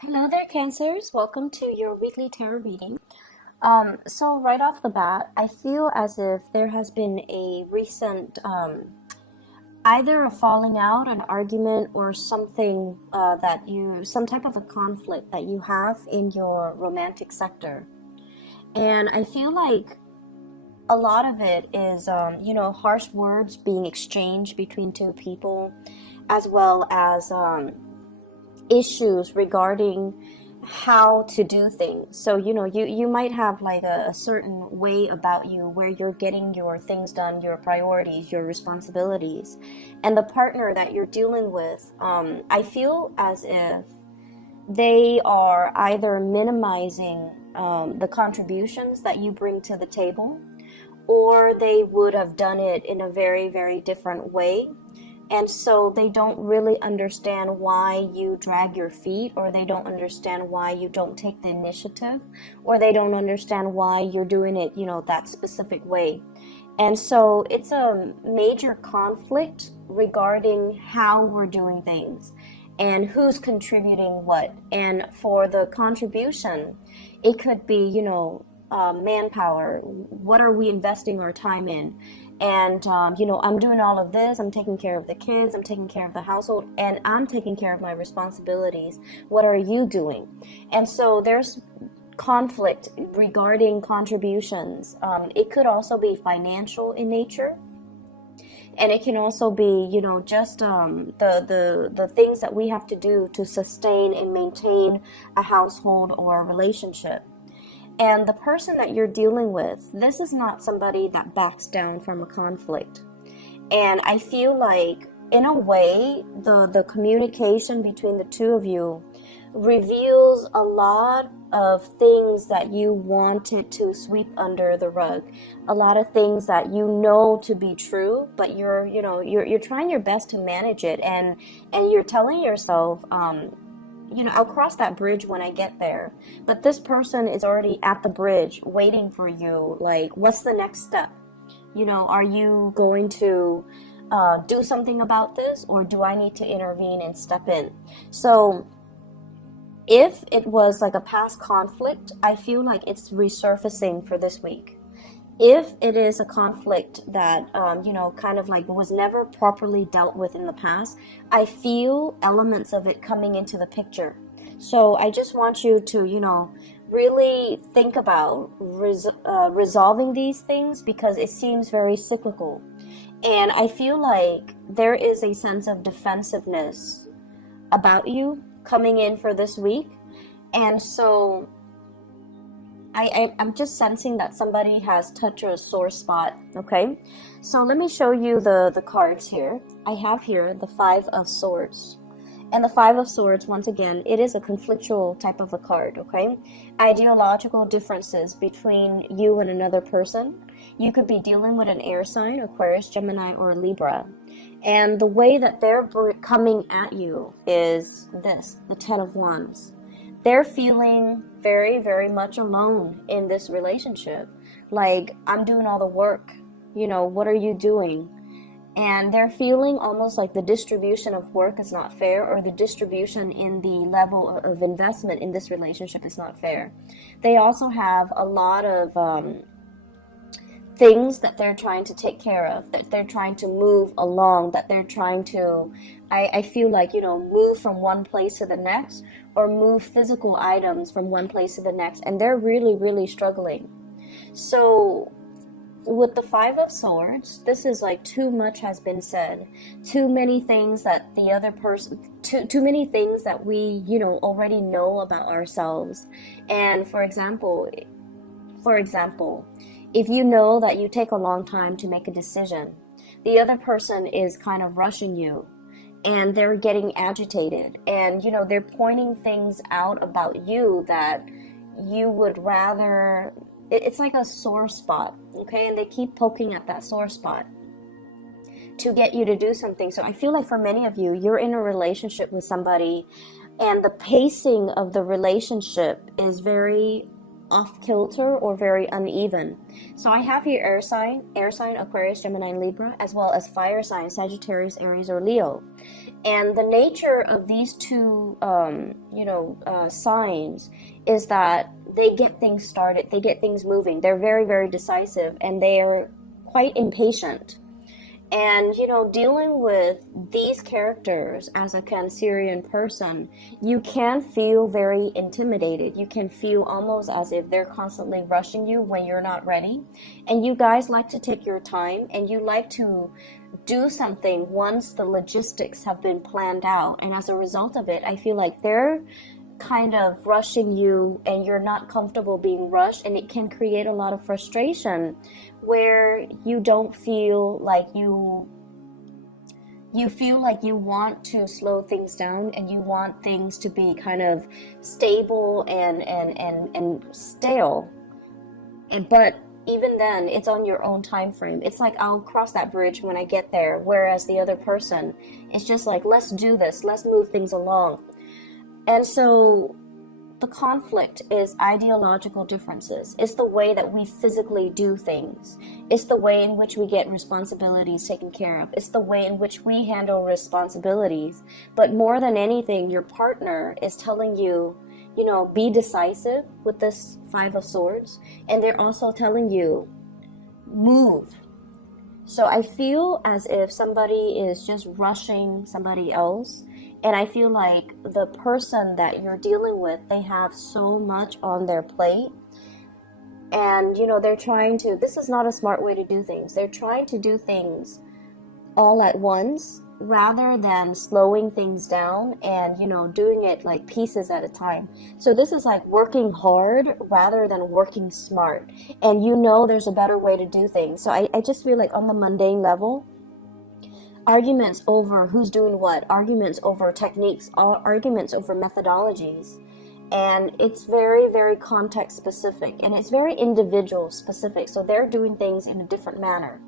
Hello there, Cancers. Welcome to your weekly tarot reading. So right off the bat, I feel as if there has been a recent either a falling out, an argument, or something some type of a conflict that you have in your romantic sector. And I feel like a lot of it is, harsh words being exchanged between two people, as well as issues regarding how to do things. So, you might have like a certain way about you where you're getting your things done, your priorities, your responsibilities. And the partner that you're dealing with, I feel as if they are either minimizing the contributions that you bring to the table, or they would have done it in a very, very different way. And so they don't really understand why you drag your feet, or they don't understand why you don't take the initiative, or they don't understand why you're doing it, that specific way. And so it's a major conflict regarding how we're doing things and who's contributing what. And for the contribution, it could be, manpower. What are we investing our time in? And, I'm doing all of this. I'm taking care of the kids. I'm taking care of the household. And I'm taking care of my responsibilities. What are you doing? And so there's conflict regarding contributions. It could also be financial in nature. And it can also be, just the things that we have to do to sustain and maintain a household or a relationship. And the person that you're dealing with, this is not somebody that backs down from a conflict. And I feel like, in a way, the communication between the two of you reveals a lot of things that you wanted to sweep under the rug. A lot of things that you know to be true, but you're trying your best to manage it. And you're telling yourself, I'll cross that bridge when I get there. But this person is already at the bridge waiting for you. Like, what's the next step? Are you going to do something about this, or do I need to intervene and step in? So if it was like a past conflict, I feel like it's resurfacing for this week. If it is a conflict that, kind of like was never properly dealt with in the past, I feel elements of it coming into the picture. So I just want you to, really think about resolving these things, because it seems very cyclical. And I feel like there is a sense of defensiveness about you coming in for this week. And so I'm just sensing that somebody has touched a sore spot, okay? So let me show you the cards here. I have here the Five of Swords. And the Five of Swords, once again, it is a conflictual type of a card, okay? Ideological differences between you and another person. You could be dealing with an air sign, Aquarius, Gemini, or Libra. And the way that they're coming at you is this, the Ten of Wands. They're feeling very, very much alone in this relationship. Like, I'm doing all the work. What are you doing? And they're feeling almost like the distribution of work is not fair, or the distribution in the level of investment in this relationship is not fair. They also have a lot of things that they're trying to take care of, that they're trying to move along, that they're trying to, I feel like, move from one place to the next, or move physical items from one place to the next. And they're really, really struggling. So with the Five of Swords, this is like too much has been said. Too many things that the other person, too many things that we, already know about ourselves. And for example, if you know that you take a long time to make a decision, the other person is kind of rushing you, and they're getting agitated, and they're pointing things out about you that you would rather, it's like a sore spot, okay? And they keep poking at that sore spot to get you to do something. So I feel like for many of you, you're in a relationship with somebody, and the pacing of the relationship is very off kilter or very uneven. So I have here air sign, Aquarius, Gemini, and Libra, as well as fire sign, Sagittarius, Aries, or Leo. And the nature of these two, signs is that they get things started, they get things moving. They're very, very decisive, and they are quite impatient. And, dealing with these characters as a Cancerian person, you can feel very intimidated. You can feel almost as if they're constantly rushing you when you're not ready. And you guys like to take your time, and you like to do something once the logistics have been planned out. And as a result of it, I feel like they're kind of rushing you, and you're not comfortable being rushed, and it can create a lot of frustration where you don't feel like you feel like you want to slow things down, and you want things to be kind of stable and stale. But even then, it's on your own time frame. It's like, I'll cross that bridge when I get there, whereas the other person, it's just like, let's do this, let's move things along. And so the conflict is ideological differences. It's the way that we physically do things. It's the way in which we get responsibilities taken care of. It's the way in which we handle responsibilities. But more than anything, your partner is telling you, be decisive with this Five of Swords. And they're also telling you, move. So I feel as if somebody is just rushing somebody else. And I feel like the person that you're dealing with, they have so much on their plate. And, they're trying to, this is not a smart way to do things. They're trying to do things all at once rather than slowing things down and, doing it like pieces at a time. So this is like working hard rather than working smart. And there's a better way to do things. So I just feel like on the mundane level, arguments over who's doing what, arguments over techniques, arguments over methodologies. And it's very, very context specific, and it's very individual specific. So they're doing things in a different manner.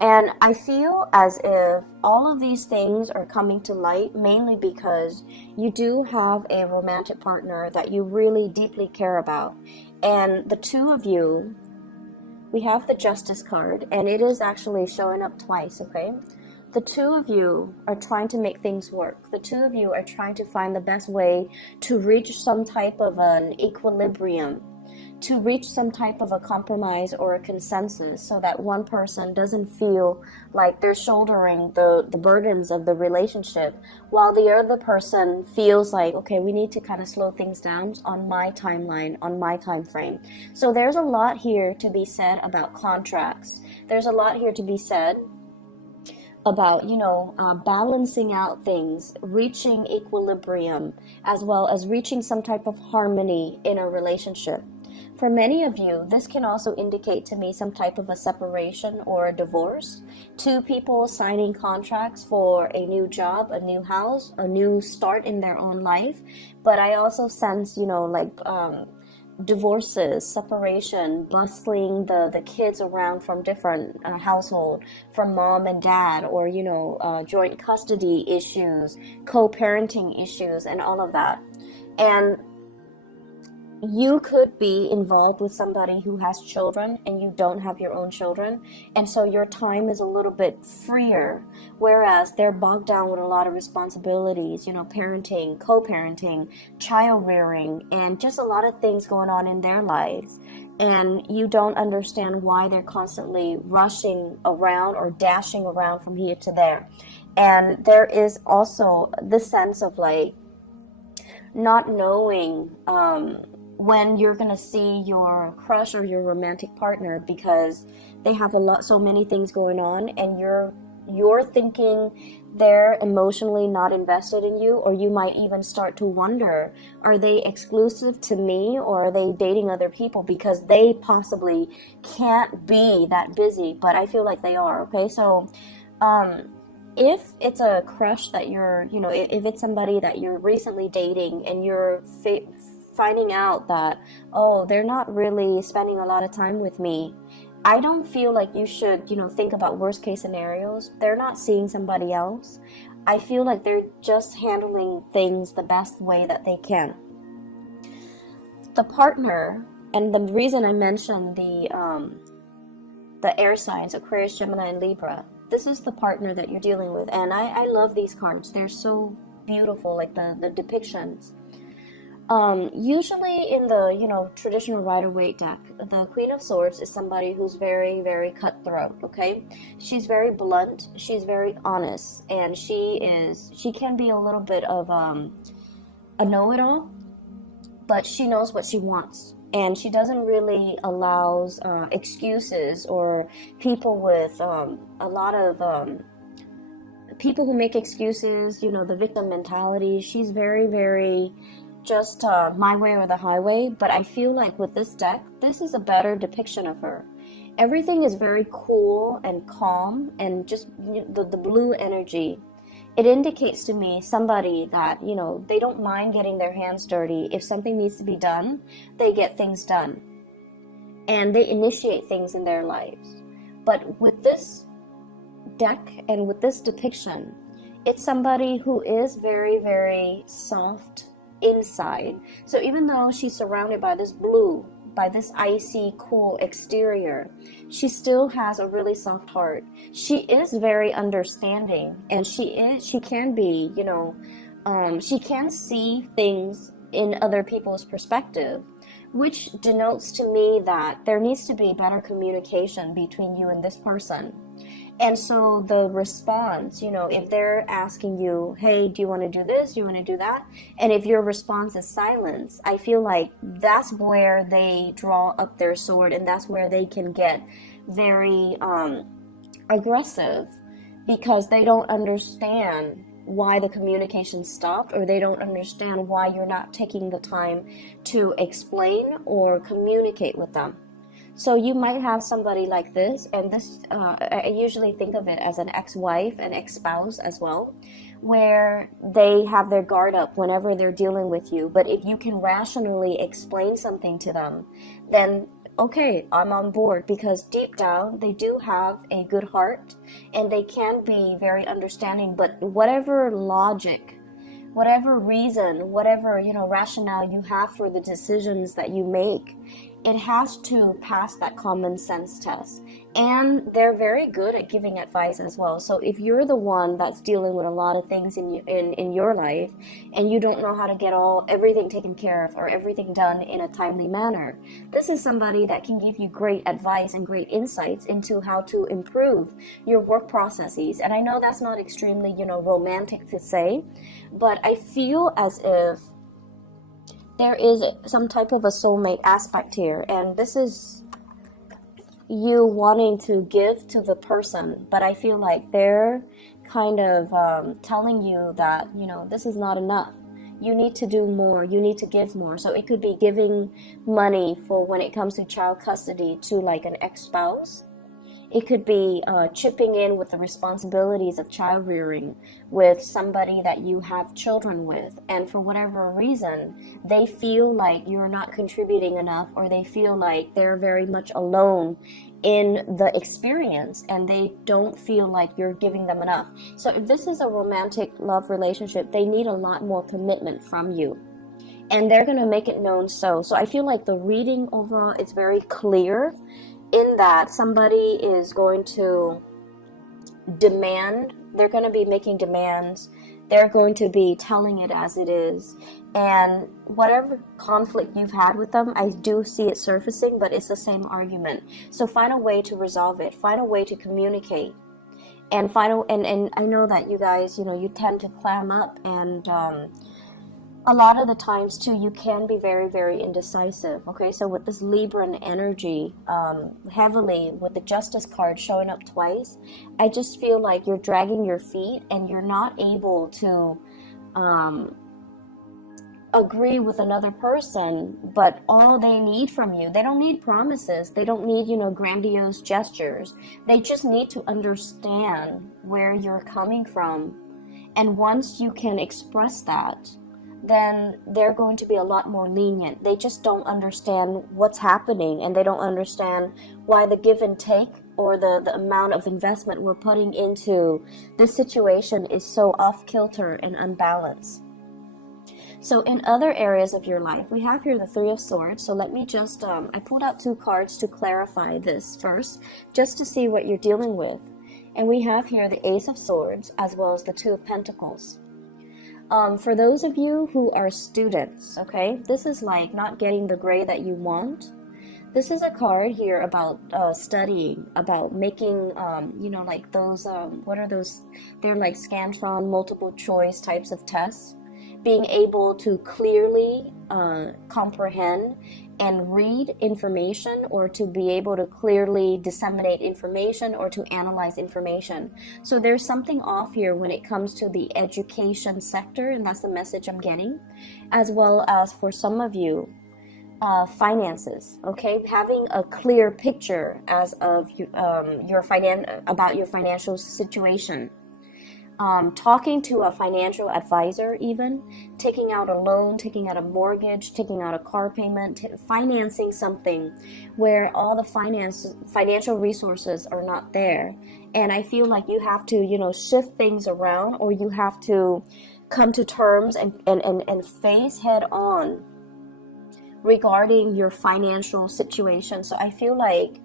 And I feel as if all of these things are coming to light mainly because you do have a romantic partner that you really deeply care about. And the two of you, we have the Justice card, and it is actually showing up twice, okay? The two of you are trying to make things work. The two of you are trying to find the best way to reach some type of an equilibrium, to reach some type of a compromise or a consensus, so that one person doesn't feel like they're shouldering the burdens of the relationship, while the other person feels like, okay, we need to kind of slow things down on my timeline, on my time frame. So there's a lot here to be said about contracts. There's a lot here to be said about, balancing out things, reaching equilibrium, as well as reaching some type of harmony in a relationship. For many of you, this can also indicate to me some type of a separation or a divorce. Two people signing contracts for a new job, a new house, a new start in their own life. But I also sense, divorces, separation, bustling the kids around from different household, from mom and dad, or joint custody issues, co-parenting issues, and all of that. And you could be involved with somebody who has children and you don't have your own children, and so your time is a little bit freer, whereas they're bogged down with a lot of responsibilities, parenting, co-parenting, child rearing, and just a lot of things going on in their lives. And you don't understand why they're constantly rushing around or dashing around from here to there. And there is also this sense of like not knowing when you're gonna see your crush or your romantic partner, because they have so many things going on, and you're thinking they're emotionally not invested in you, or you might even start to wonder, are they exclusive to me, or are they dating other people, because they possibly can't be that busy, but I feel like they are. Okay, so if it's a crush that you're, if it's somebody that you're recently dating and you're finding out that, oh, they're not really spending a lot of time with me, I don't feel like you should, think about worst case scenarios. They're not seeing somebody else. I feel like they're just handling things the best way that they can. The partner And the reason I mentioned the air signs, Aquarius, Gemini, and Libra, this is the partner that you're dealing with. And I love these cards. They're so beautiful, like the depictions. Usually in the, traditional Rider-Waite deck, the Queen of Swords is somebody who's very, very cutthroat, okay? She's very blunt, she's very honest, and she can be a little bit of a know-it-all, but she knows what she wants. And she doesn't really allow excuses or people with a lot of people who make excuses, the victim mentality. She's very, very just my way or the highway. But I feel like with this deck, this is a better depiction of her. Everything is very cool and calm, and just the blue energy. It indicates to me somebody that, they don't mind getting their hands dirty. If something needs to be done, they get things done. And they initiate things in their lives. But with this deck and with this depiction, it's somebody who is very, very soft inside. So even though she's surrounded by this blue, by this icy, cool exterior, she still has a really soft heart. She is very understanding, and she can be, she can see things in other people's perspective, which denotes to me that there needs to be better communication between you and this person. And so the response, if they're asking you, hey, do you want to do this? Do you want to do that? And if your response is silence, I feel like that's where they draw up their sword, and that's where they can get very aggressive, because they don't understand why the communication stopped, or they don't understand why you're not taking the time to explain or communicate with them. So you might have somebody like this, and this, I usually think of it as an ex-wife and ex-spouse as well, where they have their guard up whenever they're dealing with you. But if you can rationally explain something to them, then okay, I'm on board, because deep down they do have a good heart and they can be very understanding. But whatever logic, whatever reason, whatever rationale you have for the decisions that you make, it has to pass that common sense test. And they're very good at giving advice as well. So if you're the one that's dealing with a lot of things in your life, and you don't know how to get everything taken care of or everything done in a timely manner, this is somebody that can give you great advice and great insights into how to improve your work processes. And I know that's not extremely, romantic to say, but I feel as if there is some type of a soulmate aspect here, and this is you wanting to give to the person, but I feel like they're kind of telling you that, this is not enough. You need to do more. You need to give more. So it could be giving money for when it comes to child custody to like an ex-spouse. It could be chipping in with the responsibilities of child rearing with somebody that you have children with. And for whatever reason, they feel like you're not contributing enough, or they feel like they're very much alone in the experience, and they don't feel like you're giving them enough. So if this is a romantic love relationship, they need a lot more commitment from you. And they're going to make it known so. So I feel like the reading overall is very clear, in that somebody is going to demand, they're going to be making demands, they're going to be telling it as it is, and whatever conflict you've had with them, I do see it surfacing, but it's the same argument. So find a way to resolve it, find a way to communicate, and and I know that you guys, you tend to clam up, and a lot of the times too, you can be very, very indecisive. Okay, so with this Libran energy, heavily with the Justice card showing up twice, I just feel like you're dragging your feet and you're not able to agree with another person. But all they need from you, they don't need promises, they don't need grandiose gestures. They just need to understand where you're coming from, and once you can express that, then they're going to be a lot more lenient. They just don't understand what's happening, and they don't understand why the give and take, or the amount of investment we're putting into this situation, is so off kilter and unbalanced. So in other areas of your life, we have here the Three of Swords. So let me just, I pulled out 2 cards to clarify this first, just to see what you're dealing with. And we have here the Ace of Swords as well as the 2 of Pentacles. For those of you who are students, okay, this is like not getting the grade that you want. This is a card here about studying, about making, you know, like those, what are those? They're like Scantron multiple choice types of tests. Being able to clearly comprehend and read information, or to be able to clearly disseminate information or to analyze information. So there's something off here when it comes to the education sector, and that's the message I'm getting, as well as for some of you, finances. Okay, having a clear picture as of about your financial situation. Talking to a financial advisor, even taking out a loan, taking out a mortgage, taking out a car payment, financing something where all the financial resources are not there. And I feel like you have to, you know, shift things around, or you have to come to terms and face head on regarding your financial situation. So I feel like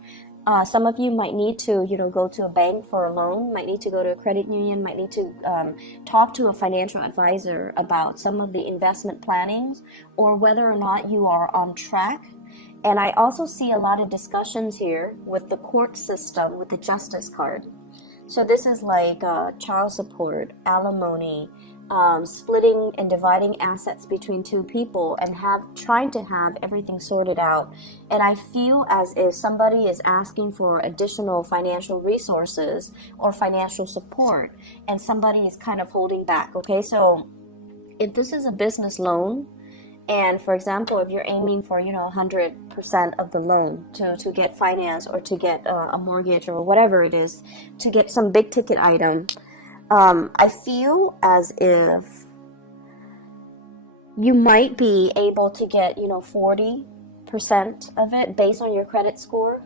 some of you might need to, you know, go to a bank for a loan, might need to go to a credit union, might need to talk to a financial advisor about some of the investment plannings, or whether or not you are on track. And I also see a lot of discussions here with the court system, with the Justice card. So this is like child support, alimony, splitting and dividing assets between 2 people, and trying to have everything sorted out. And I feel as if somebody is asking for additional financial resources or financial support, and somebody is kind of holding back. Okay, so if this is a business loan, and for example, if you're aiming for, you know, 100% of the loan to get finance, or to get a mortgage, or whatever it is, to get some big ticket item, I feel as if you might be able to get, you know, 40% of it based on your credit score,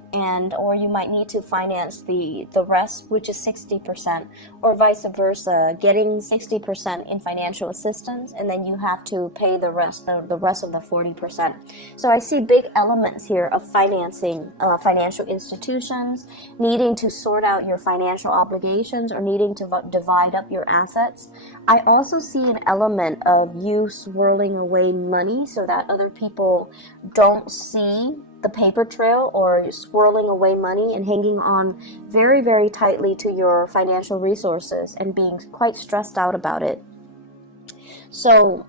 or you might need to finance the rest, which is 60%, or vice versa, getting 60% in financial assistance, and then you have to pay the rest of the 40%. So I see big elements here of financing financial institutions, needing to sort out your financial obligations, or needing to divide up your assets. I also see an element of you swirling away money so that other people don't see the paper trail, or swirling away money and hanging on very, very tightly to your financial resources and being quite stressed out about it. So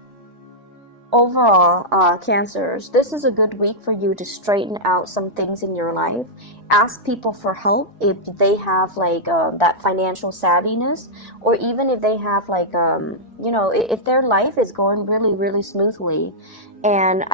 overall, Cancers, this is a good week for you to straighten out some things in your life. Ask people for help if they have like that financial savviness, or even if they have like, you know, if their life is going really, really smoothly, and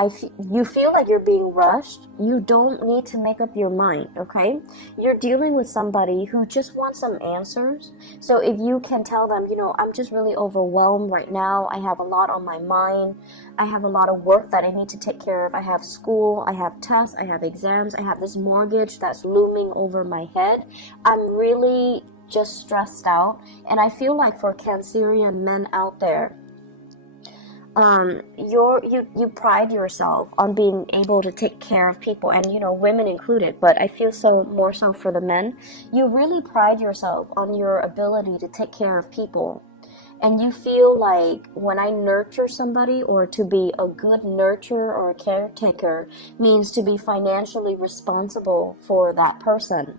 you feel like you're being rushed, you don't need to make up your mind, okay? You're dealing with somebody who just wants some answers. So if you can tell them, you know, I'm just really overwhelmed right now. I have a lot on my mind. I have a lot of work that I need to take care of. I have school, I have tests, I have exams, I have this mortgage that's looming over my head. I'm really just stressed out. And I feel like for Cancerian men out there, you pride yourself on being able to take care of people, and, you know, women included, but I feel so more so for the men. You really pride yourself on your ability to take care of people, and you feel like when I nurture somebody, or to be a good nurturer or a caretaker, means to be financially responsible for that person.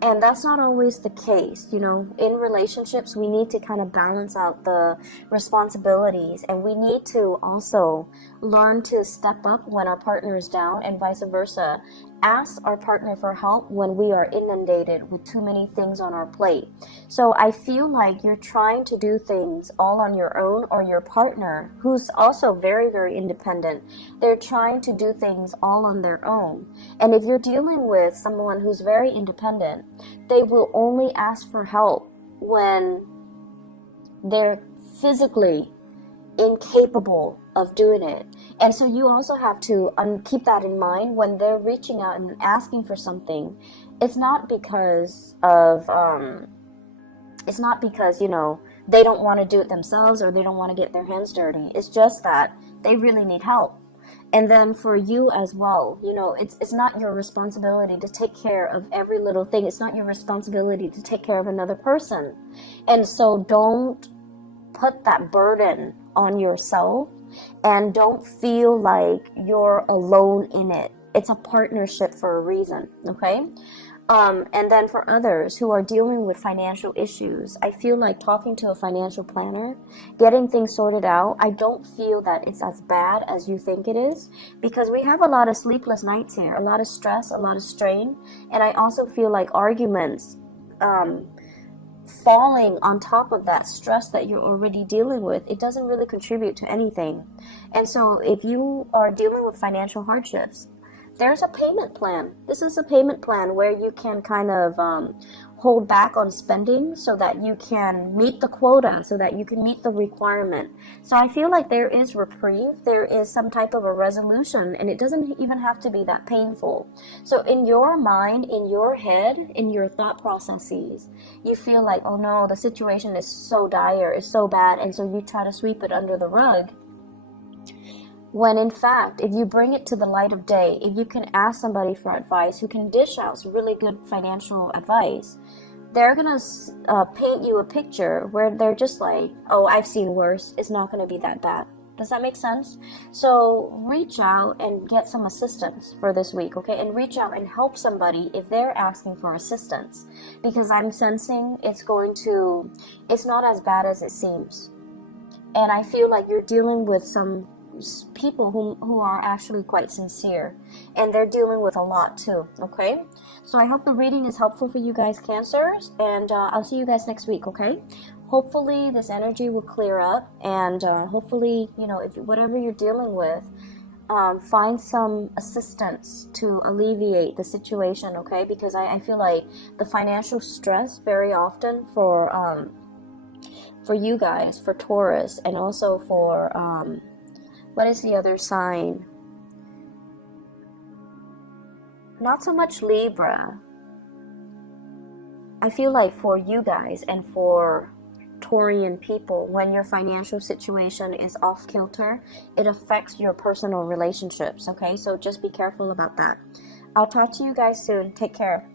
And that's not always the case. You know, in relationships, we need to kind of balance out the responsibilities, and we need to also learn to step up when our partner is down, and vice versa. Ask our partner for help when we are inundated with too many things on our plate. So I feel like you're trying to do things all on your own, or your partner, who's also very, very independent, they're trying to do things all on their own. And if you're dealing with someone who's very independent, they will only ask for help when they're physically incapable of doing it. And so you also have to keep that in mind when they're reaching out and asking for something. It's not because of you know, they don't want to do it themselves, or they don't want to get their hands dirty. It's just that they really need help. And then for you as well, you know, it's not your responsibility to take care of every little thing. It's not your responsibility to take care of another person. And so don't put that burden on yourself, and don't feel like you're alone in it. It's a partnership for a reason, okay? And then for others who are dealing with financial issues, I feel like talking to a financial planner, getting things sorted out, I don't feel that it's as bad as you think it is, because we have a lot of sleepless nights here, a lot of stress, a lot of strain, and I also feel like arguments falling on top of that stress that you're already dealing with, it doesn't really contribute to anything. And so if you are dealing with financial hardships, there's a payment plan. This is a payment plan where you can kind of hold back on spending so that you can meet the quota, so that you can meet the requirement. So I feel like there is reprieve, there is some type of a resolution, and it doesn't even have to be that painful. So in your mind, in your head, in your thought processes, you feel like, oh no, the situation is so dire, it's so bad, and so you try to sweep it under the rug. When in fact, if you bring it to the light of day, if you can ask somebody for advice who can dish out really good financial advice, they're going to paint you a picture where they're just like, oh, I've seen worse. It's not going to be that bad. Does that make sense? So reach out and get some assistance for this week, okay? And reach out and help somebody if they're asking for assistance. Because I'm sensing it's not as bad as it seems. And I feel like you're dealing with some people who are actually quite sincere, and they're dealing with a lot too, okay? So I hope the reading is helpful for you guys, Cancers, and I'll see you guys next week, okay? Hopefully this energy will clear up, and hopefully, you know, if whatever you're dealing with, find some assistance to alleviate the situation, okay? Because I feel like the financial stress very often for you guys, for Taurus, and also for what is the other sign? Not so much Libra. I feel like for you guys and for Taurian people, when your financial situation is off kilter, it affects your personal relationships, okay? So just be careful about that. I'll talk to you guys soon. Take care.